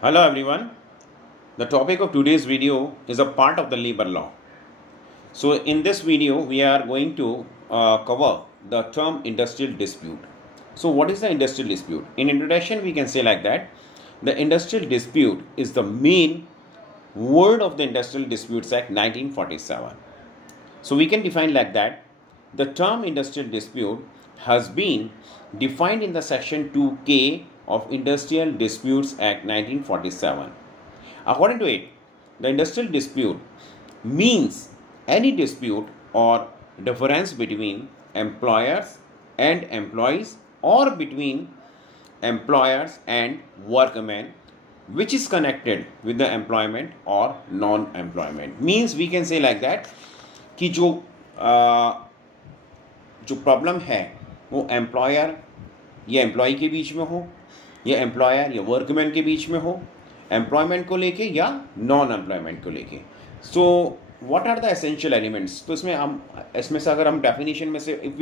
Hello everyone. The topic of today's video is a part of the labor law. So in this video we are going to cover the term industrial dispute. So what is the industrial dispute? In introduction we can say like that the industrial dispute is the main word of the Industrial Disputes Act 1947. So we can define like that the term industrial dispute has been defined in the section 2K of Industrial Disputes Act 1947. According to it, the industrial dispute means any dispute or difference between employers and employees or between employers and workmen which is connected with the employment or non-employment. Means we can say like that कि जो problem है वो employer या employ के बीच में हो या employer या वर्कमैन के बीच में हो, एम्प्लॉयमेंट को लेके या नॉन एम्प्लॉयमेंट को लेके. So what are the essential elements. तो इसमें से अगर हम डेफिनेशन में से इफ़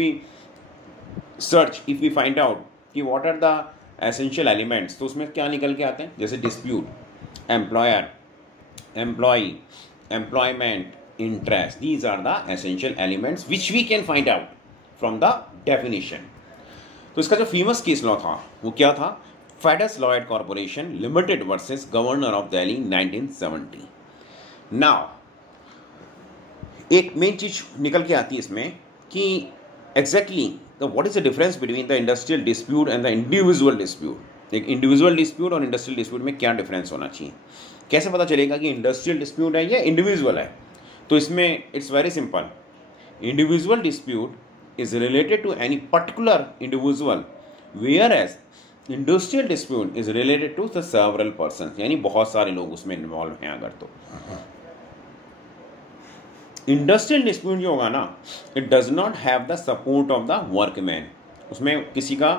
वी फाइंड आउट कि what are the essential elements, तो उसमें क्या निकल के आते हैं. जैसे dispute, employer, employee, employment, interest. These are the essential elements which we can find out from the definition. तो इसका जो फेमस केस लॉ था वो क्या था. फेडस Lloyd corporation limited versus governor of Delhi 1970. Now एक मेन चीज निकल के आती है इसमें कि exactly what is the difference between the industrial dispute and the individual dispute. एक इंडिविजुअल डिस्प्यूट और इंडस्ट्रियल डिस्प्यूट में क्या डिफरेंस होना चाहिए. कैसे पता चलेगा कि इंडस्ट्रियल डिस्प्यूट है या इंडिविजुअल है. तो इसमें it's very simple. Individual dispute is related to any particular individual, whereas industrial dispute is related to the several person, यानी बहुत सारे लोग उसमें इन्वॉल्व हैं. अगर तो इंडस्ट्रियल डिस्प्यूट जो होगा ना, it does not have the support of the workman. उसमें किसी का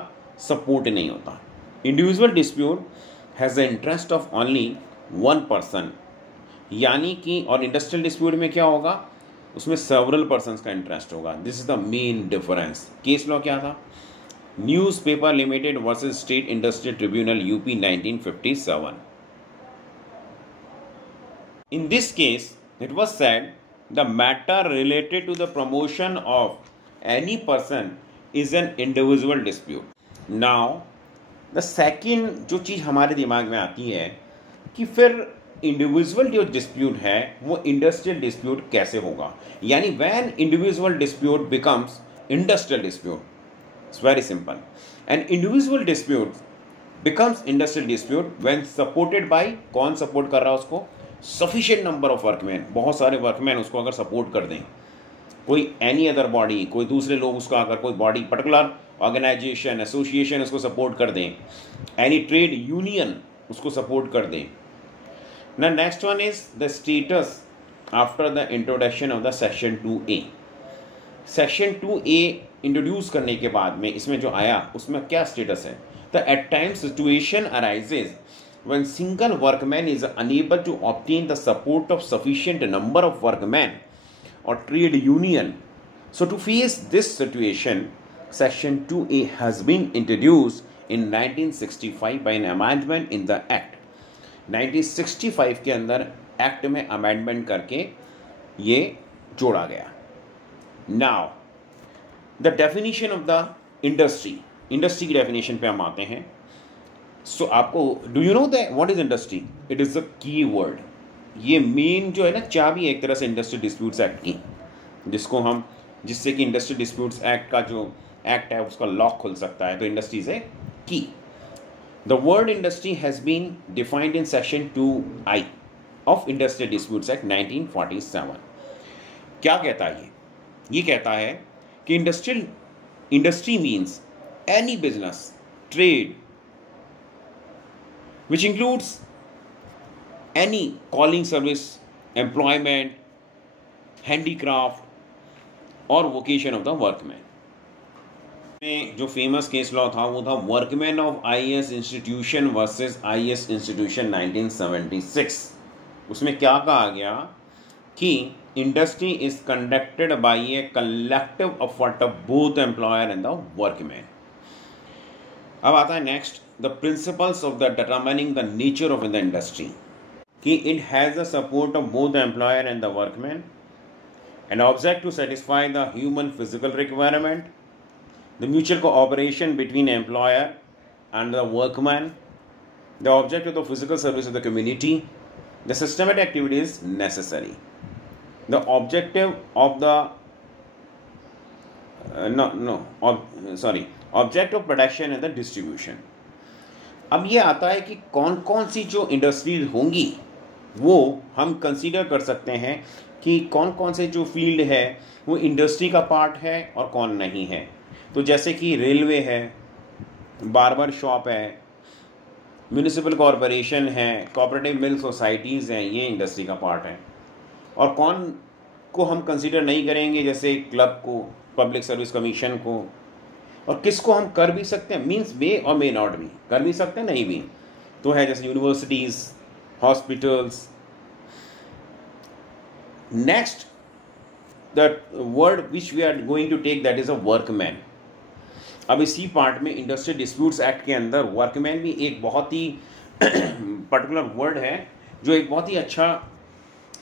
सपोर्ट नहीं होता. Individual dispute has the interest of only one person, यानी कि और इंडस्ट्रियल डिस्प्यूट में क्या होगा, उसमें सेवरल पर्सन्स का इंटरेस्ट होगा. This is the main difference. Case law क्या था. Newspaper limited versus state industrial tribunal UP 1957. In this case it was said the matter related to the promotion of any person is an individual dispute. Now the second जो चीज हमारे दिमाग में आती है कि फिर इंडिविजुअल जो डिस्प्यूट है वो इंडस्ट्रियल डिस्प्यूट कैसे होगा. यानी when individual dispute becomes industrial dispute, it's very simple. And individual dispute becomes industrial dispute when supported by, कौन सपोर्ट कर रहा है उसको, सफिशिएंट नंबर ऑफ वर्कमैन. बहुत सारे वर्कमैन उसको अगर सपोर्ट कर दें, कोई एनी अदर बॉडी, कोई दूसरे लोग उसको अगर कोई बॉडी पर्टिकुलर ऑर्गेनाइजेशन, एसोसिएशन उसको सपोर्ट कर दें, एनी ट्रेड यूनियन उसको सपोर्ट कर दें. Now next one is the status after the introduction of the section 2A. Section 2A introduce करने के बाद में इसमें जो आया उसमें क्या स्टेटस है. The at times situation arises when single workman is unable to obtain the support of sufficient number of workmen or trade union. So to face this situation, section 2A has been introduced in 1965 by an amendment in the act. 1965 के अंदर act में amendment करके ये जोड़ा गया. Now the definition of the industry. Industry की definition पे हम आते हैं. सो आपको do you know that what is industry. It is the key word. ये मेन जो है ना चाबी एक तरह से इंडस्ट्रियल डिस्प्यूट्स एक्ट की, जिससे कि इंडस्ट्रियल डिस्प्यूट्स एक्ट का जो एक्ट है उसका लॉक खुल सकता है. तो इंडस्ट्रीज है की. The word industry has been defined in section 2I of Industrial Disputes Act 1947. क्या कहता है ये कहता है कि industry means any business, trade which includes any calling service, employment, handicraft or vocation of the workman. में जो फेमस केस लॉ था वो था workman of IAS institution versus IAS institution 1976. उसमें क्या कहा गया कि industry is conducted by a collective effort of both employer and the workman. अब आता है next the principles of the determining the nature of the industry कि it has the support of both the employer and the workman, an object to satisfy the human physical requirement, the mutual cooperation between employer and the workman, the object of the physical service of the community, the systematic activity is necessary. The objective of the object of production and the distribution. अब ये आता है कि कौन कौन सी जो industries होंगी वो हम कंसीडर कर सकते हैं कि कौन कौन से जो फील्ड है वो इंडस्ट्री का पार्ट है और कौन नहीं है। तो जैसे कि रेलवे है, बार्बर शॉप है, म्यूनिसिपल कॉरपोरेशन है, कोऑपरेटिव मिल सोसाइटीज़ हैं, ये इंडस्ट्री का पार्ट है। और कौन को हम कंसीडर नहीं करेंगे, जैसे क्लब को, पब्लिक सर्विस कमीशन को, और किसको हम कर भी सकते हैं, मीन्स मे और मे नॉट भी, कर भी सकते हैं नहीं भी, तो है जैसे universities, hospitals. Next the word which we are going to take that is a workman. अब इसी पार्ट में इंडस्ट्रियल डिस्प्यूट्स एक्ट के अंदर वर्कमैन भी एक बहुत ही पर्टिकुलर वर्ड है जो एक बहुत ही अच्छा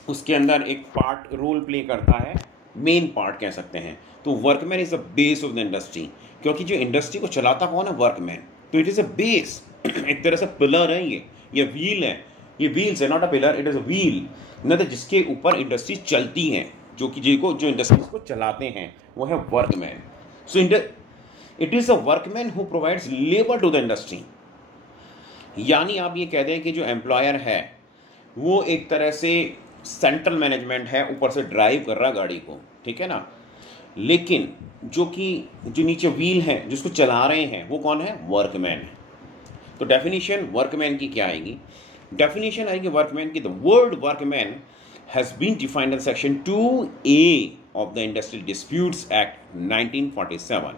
उसके अंदर एक पार्ट रोल प्ले करता है, मेन पार्ट कह सकते हैं। तो workman is the base of the industry, क्योंकि जो इंडस्ट्री को चलाता कौन है, वर्कमैन। तो इट इज़ अ बेस, एक तरह से पिलर है, ये व्हील है, ये व्हील्स है, not a pillar, it is a wheel, न तो जिसके ऊपर इंडस्ट्री चलती हैं, जो इंडस्ट्रीज को चलाते हैं वो है workman. So it is a workman who provides labour to the industry. यानी आप ये कह दें कि जो एम्प्लॉयर है वो एक तरह से सेंट्रल मैनेजमेंट है, ऊपर से ड्राइव कर रहा गाड़ी को, ठीक है ना, लेकिन जो नीचे व्हील है जिसको चला रहे हैं वो कौन है, वर्कमैन। तो डेफिनेशन वर्कमैन की क्या आएगी, डेफिनेशन आएगी वर्कमैन की, the word workman has been defined in section 2A of the industrial disputes act 1947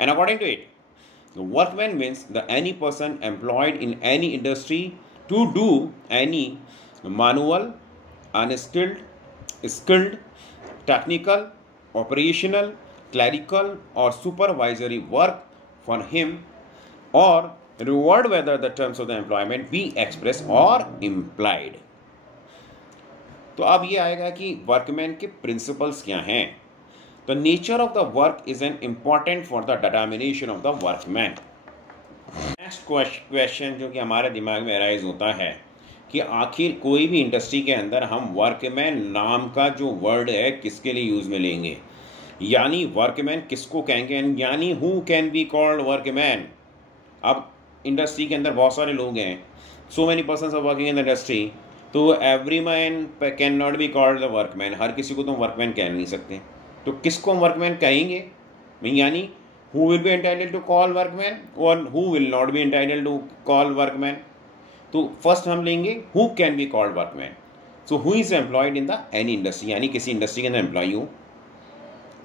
and according to it the workman means any person employed in any industry to do any manual, unskilled, skilled, technical, operational, clerical or supervisory work for him or reward whether the terms of the employment be express or implied. तो अब ये आएगा कि workman के principles क्या हैं। The nature of the work is an important for the determination of the workman. Next question जो कि हमारे दिमाग में अराइज होता है कि आखिर कोई भी इंडस्ट्री के अंदर हम वर्कमैन नाम का जो वर्ड है किसके लिए यूज़ में लेंगे, यानी वर्कमैन किसको कहेंगे, यानी who can be called workman. अब इंडस्ट्री के अंदर बहुत सारे लोग हैं, so many persons are working in the industry, तो every man can not be called the workman. हर किसी को तो वर्कमैन कह नहीं सकते, तो किसको हम वर्कमैन कहेंगे, यानी who will be entitled to call workman और who will not be entitled to call workman. तो फर्स्ट हम लेंगे who can be called workman. So who is employed in the any industry, यानी किसी इंडस्ट्री के अंदर एम्प्लॉय हो,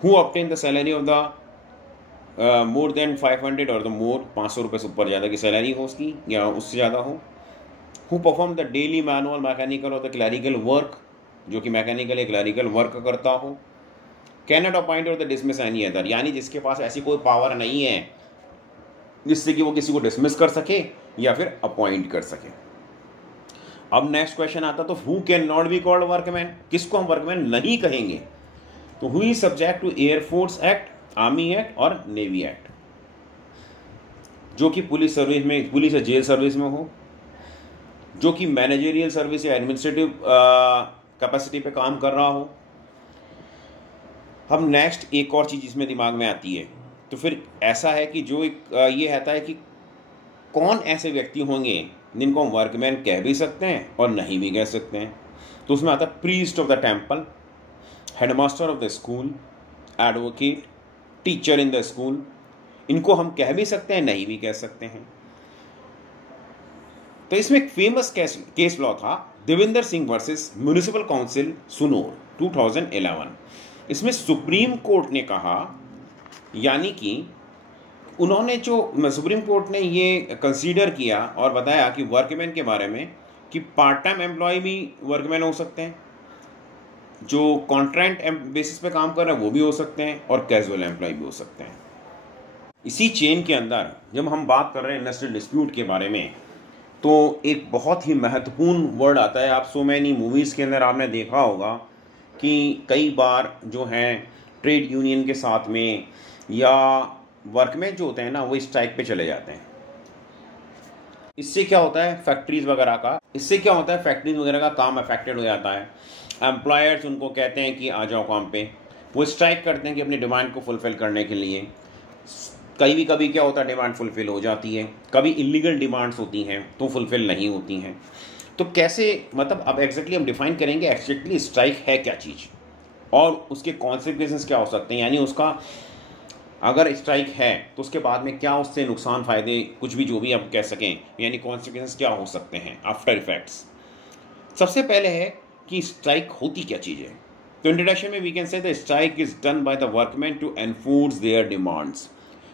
who obtain the salary of the more than 500 और the more, 500 रुपये से ऊपर ज़्यादा की सैलरी हो उसकी या उससे ज़्यादा हो, who perform the daily manual, mechanical और द क्लैरिकल वर्क, जो कि मैकेनिकल या क्लैरिकल वर्क करता हो, कैनॉट अपॉइंट और द डिसमिस एनी अदर, यानी जिसके पास ऐसी कोई पावर नहीं है जिससे कि वो किसी को डिसमिस कर सके या फिर अपॉइंट कर सके। अब नेक्स्ट क्वेश्चन आता तो who can not be called workman, किसको हम वर्कमैन नहीं कहेंगे, तो who is subject to air force act, army act और नेवी एक्ट, जो कि पुलिस सर्विस में, पुलिस या जेल सर्विस में हो, जो कि मैनेजरियल सर्विस या एडमिनिस्ट्रेटिव कैपेसिटी पे काम कर रहा हो। हम नेक्स्ट एक और चीज़ इसमें दिमाग में आती है, तो फिर ऐसा है कि जो एक ये आता है कि कौन ऐसे व्यक्ति होंगे जिनको हम वर्कमैन कह भी सकते हैं और नहीं भी कह सकते हैं। तो उसमें आता है priest of the temple, headmaster of the school, advocate, teacher in the school, इनको हम कह भी सकते हैं, नहीं भी कह सकते हैं। तो इसमें एक फेमस केस लॉ था Devendra Singh versus municipal council Sunor 2011। इसमें सुप्रीम कोर्ट ने कहा, यानी कि उन्होंने जो सुप्रीम कोर्ट ने ये कंसीडर किया और बताया कि वर्कमैन के बारे में कि पार्ट टाइम एम्प्लॉय भी वर्कमैन हो सकते हैं, जो कॉन्ट्रैक्ट बेसिस पे काम कर रहे हैं वो भी हो सकते हैं और कैजुअल एम्प्लॉय भी हो सकते हैं। इसी चेन के अंदर जब हम बात कर रहे हैं इंडस्ट्रियल डिस्प्यूट के बारे में, तो एक बहुत ही महत्वपूर्ण वर्ड आता है। आप सो मैनी मूवीज़ के अंदर आपने देखा होगा कि कई बार जो है ट्रेड यूनियन के साथ में या वर्कमैन जो होते हैं ना, वो स्ट्राइक पे चले जाते हैं। इससे क्या होता है, फैक्ट्रीज वगैरह का काम अफेक्टेड हो जाता है। एम्प्लॉयर्स उनको कहते हैं कि आ जाओ काम पे, वो स्ट्राइक करते हैं कि अपनी डिमांड को फुलफ़िल करने के लिए। कभी क्या होता है, डिमांड फुलफ़िल हो जाती है, कभी इलीगल डिमांड्स होती हैं तो फुलफ़िल नहीं होती हैं। तो कैसे, मतलब अब एग्जैक्टली हम डिफाइन करेंगे एग्जैक्टली स्ट्राइक है क्या चीज़ और उसके कॉन्सिक्वेंसेस क्या हो सकते हैं, यानी उसका अगर स्ट्राइक है तो उसके बाद में क्या उससे नुकसान फ़ायदे कुछ भी जो भी आप कह सकें, यानी कॉन्सिक्वेंसेस क्या हो सकते हैं, आफ्टर इफेक्ट्स। सबसे पहले है कि स्ट्राइक होती क्या चीज़ है। तो इंट्रोडक्शन में we can say the strike is done by the workman to enforce their demands.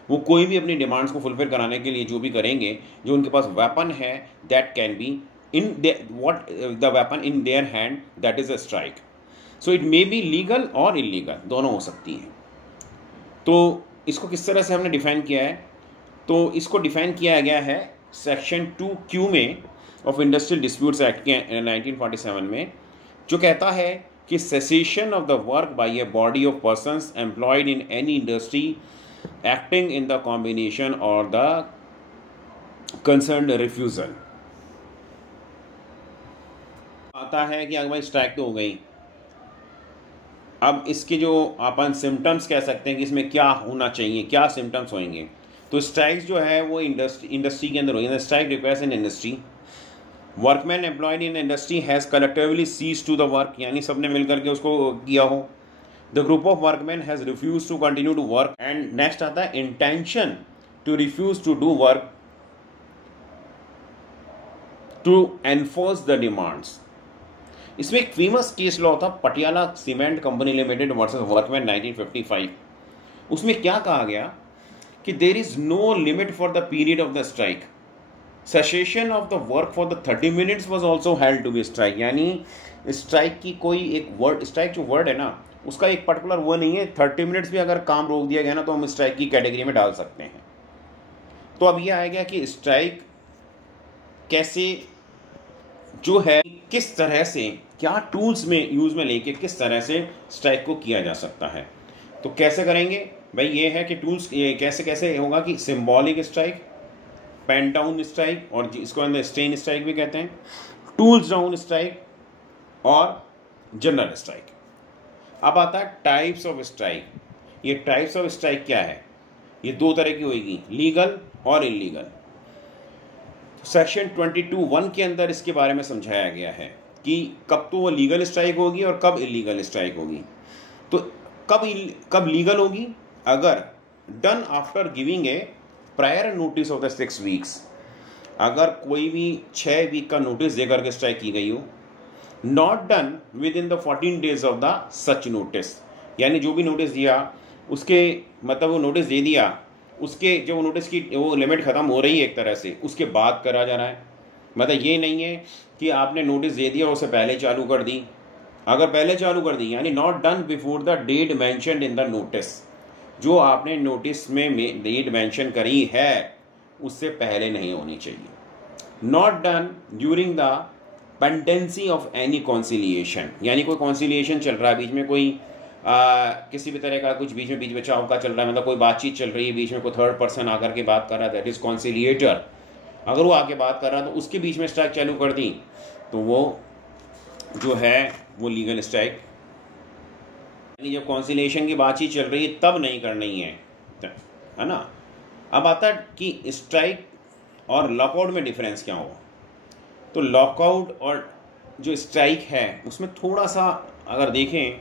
वो कोई भी अपनी डिमांड्स को फुलफिल कराने के लिए जो भी करेंगे, जो उनके पास वेपन है, that can be in what the weapon in their hand, that is a strike. So it may be legal और इलीगल, दोनों हो सकती है। तो इसको किस तरह से हमने डिफाइन किया है, तो इसको डिफाइन किया गया है सेक्शन 2Q में ऑफ इंडस्ट्रियल डिस्प्यूट्स एक्ट के 1947 में, जो कहता है कि cessation of the work by a body of persons employed in any industry acting in the combination और द कंसर्न्ड रिफ्यूजल। आता है कि अगर भाई स्ट्राइक तो हो गई, अब इसके जो अपन सिम्टम्स कह सकते हैं कि इसमें क्या होना चाहिए, क्या सिम्टम्स होंगे। तो स्ट्राइक्स जो है वो इंडस्ट्री के अंदर होगी। Strike request in industry, workman employed in industry has collectively cease to the work, यानी सबने मिलकर के उसको किया हो। The group of workman has refuse to continue to work. And next आता है intention to refuse to do work to enforce the demands. इसमें एक फेमस केस लॉ था, Patiala cement company limited versus workman 1955। उसमें क्या कहा गया कि there is no limit for the period of the strike, cessation of the work for the 30 minutes was also held to be strike. यानी strike की कोई एक वर्ड, स्ट्राइक जो वर्ड है ना, उसका एक पर्टिकुलर वो नहीं है। 30 मिनट्स भी अगर काम रोक दिया गया ना, तो हम स्ट्राइक की कैटेगरी में डाल सकते हैं। तो अब यह आएगा कि स्ट्राइक कैसे जो है, किस तरह से, क्या टूल्स में यूज़ में लेके किस तरह से स्ट्राइक को किया जा सकता है। तो कैसे करेंगे भाई, ये है कि टूल्स ये कैसे कैसे होगा कि symbolic strike, pen down strike, और इसको अंदर स्टेन स्ट्राइक भी कहते हैं, टूल्स डाउन स्ट्राइक और जनरल स्ट्राइक। अब आता है टाइप्स ऑफ स्ट्राइक। ये टाइप्स ऑफ स्ट्राइक क्या है, ये दो तरह की होगी, लीगल और इलीगल। सेक्शन 22(1) के अंदर इसके बारे में समझाया गया है कि कब तो वो लीगल स्ट्राइक होगी और कब इलीगल स्ट्राइक होगी। तो कब लीगल होगी, अगर done after giving a prior notice of the 6 weeks, अगर कोई भी 6 वीक का नोटिस देकर के स्ट्राइक की गई हो। Not done with in the 14 days of the such notice, यानी जो भी नोटिस दिया उसके, मतलब वो नोटिस दे दिया, उसके जो नोटिस की वो लिमिट ख़त्म हो रही है एक तरह से, उसके बाद करा जा रहा है। मतलब ये नहीं है कि आपने नोटिस दे दिया और उससे पहले चालू कर दी। अगर पहले चालू कर दी, यानी not done before the date mentioned in the notice, जो आपने नोटिस में डेट मेंशन करी है उससे पहले नहीं होनी चाहिए। Not done during the pendency of any conciliation, यानी कोई कॉन्सिलिएशन चल रहा है बीच में, कोई किसी भी तरह का कुछ बीच में बचाव का चल रहा है, मतलब कोई बातचीत चल रही है बीच में, कोई थर्ड पर्सन आकर के बात कर रहा है, दैट इज कॉन्सिलिएटर। अगर वो आके बात कर रहा है तो उसके बीच में स्ट्राइक चालू कर दी तो वो जो है वो लीगल स्ट्राइक, यानी जब कॉन्सिलिएशन की बातचीत चल रही है तब नहीं करनी है ना। अब आता है कि स्ट्राइक और लॉकआउट में डिफरेंस क्या होगा। तो लॉकआउट और जो स्ट्राइक है उसमें थोड़ा सा अगर देखें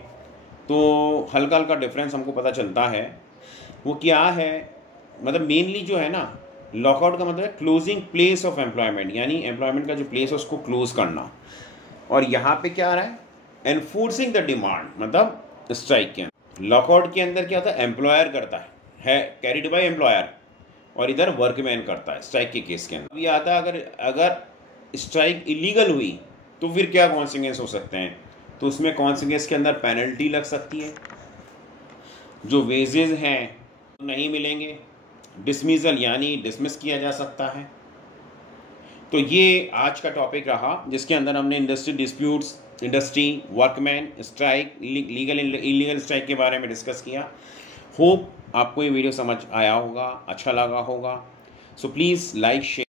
तो हल्का हल्का डिफरेंस हमको पता चलता है। वो क्या है, मतलब मेनली जो है ना, लॉकआउट का मतलब है क्लोजिंग प्लेस ऑफ एम्प्लॉयमेंट, यानी एम्प्लॉयमेंट का जो प्लेस है उसको क्लोज करना। और यहाँ पे क्या आ रहा है, एनफोर्सिंग द डिमांड, मतलब स्ट्राइक के अंदर। लॉकआउट के अंदर क्या होता है, एम्प्लॉयर करता है कैरिड बाय एम्प्लॉयर, और इधर वर्कमैन करता है स्ट्राइक के केस के अंदर। ये आता है अगर स्ट्राइक इलीगल हुई तो फिर क्या कॉन्सिक्वेंस हो सकते हैं। तो उसमें कॉन्सिक्वेंस के अंदर पेनल्टी लग सकती है, जो वेजेस हैं नहीं मिलेंगे, डिसमिसल यानी डिसमिस किया जा सकता है। तो ये आज का टॉपिक रहा जिसके अंदर हमने industry disputes, industry, workman strike, legal illegal strike के बारे में डिस्कस किया। होप आपको ये वीडियो समझ आया होगा, अच्छा लगा होगा। So please like, share.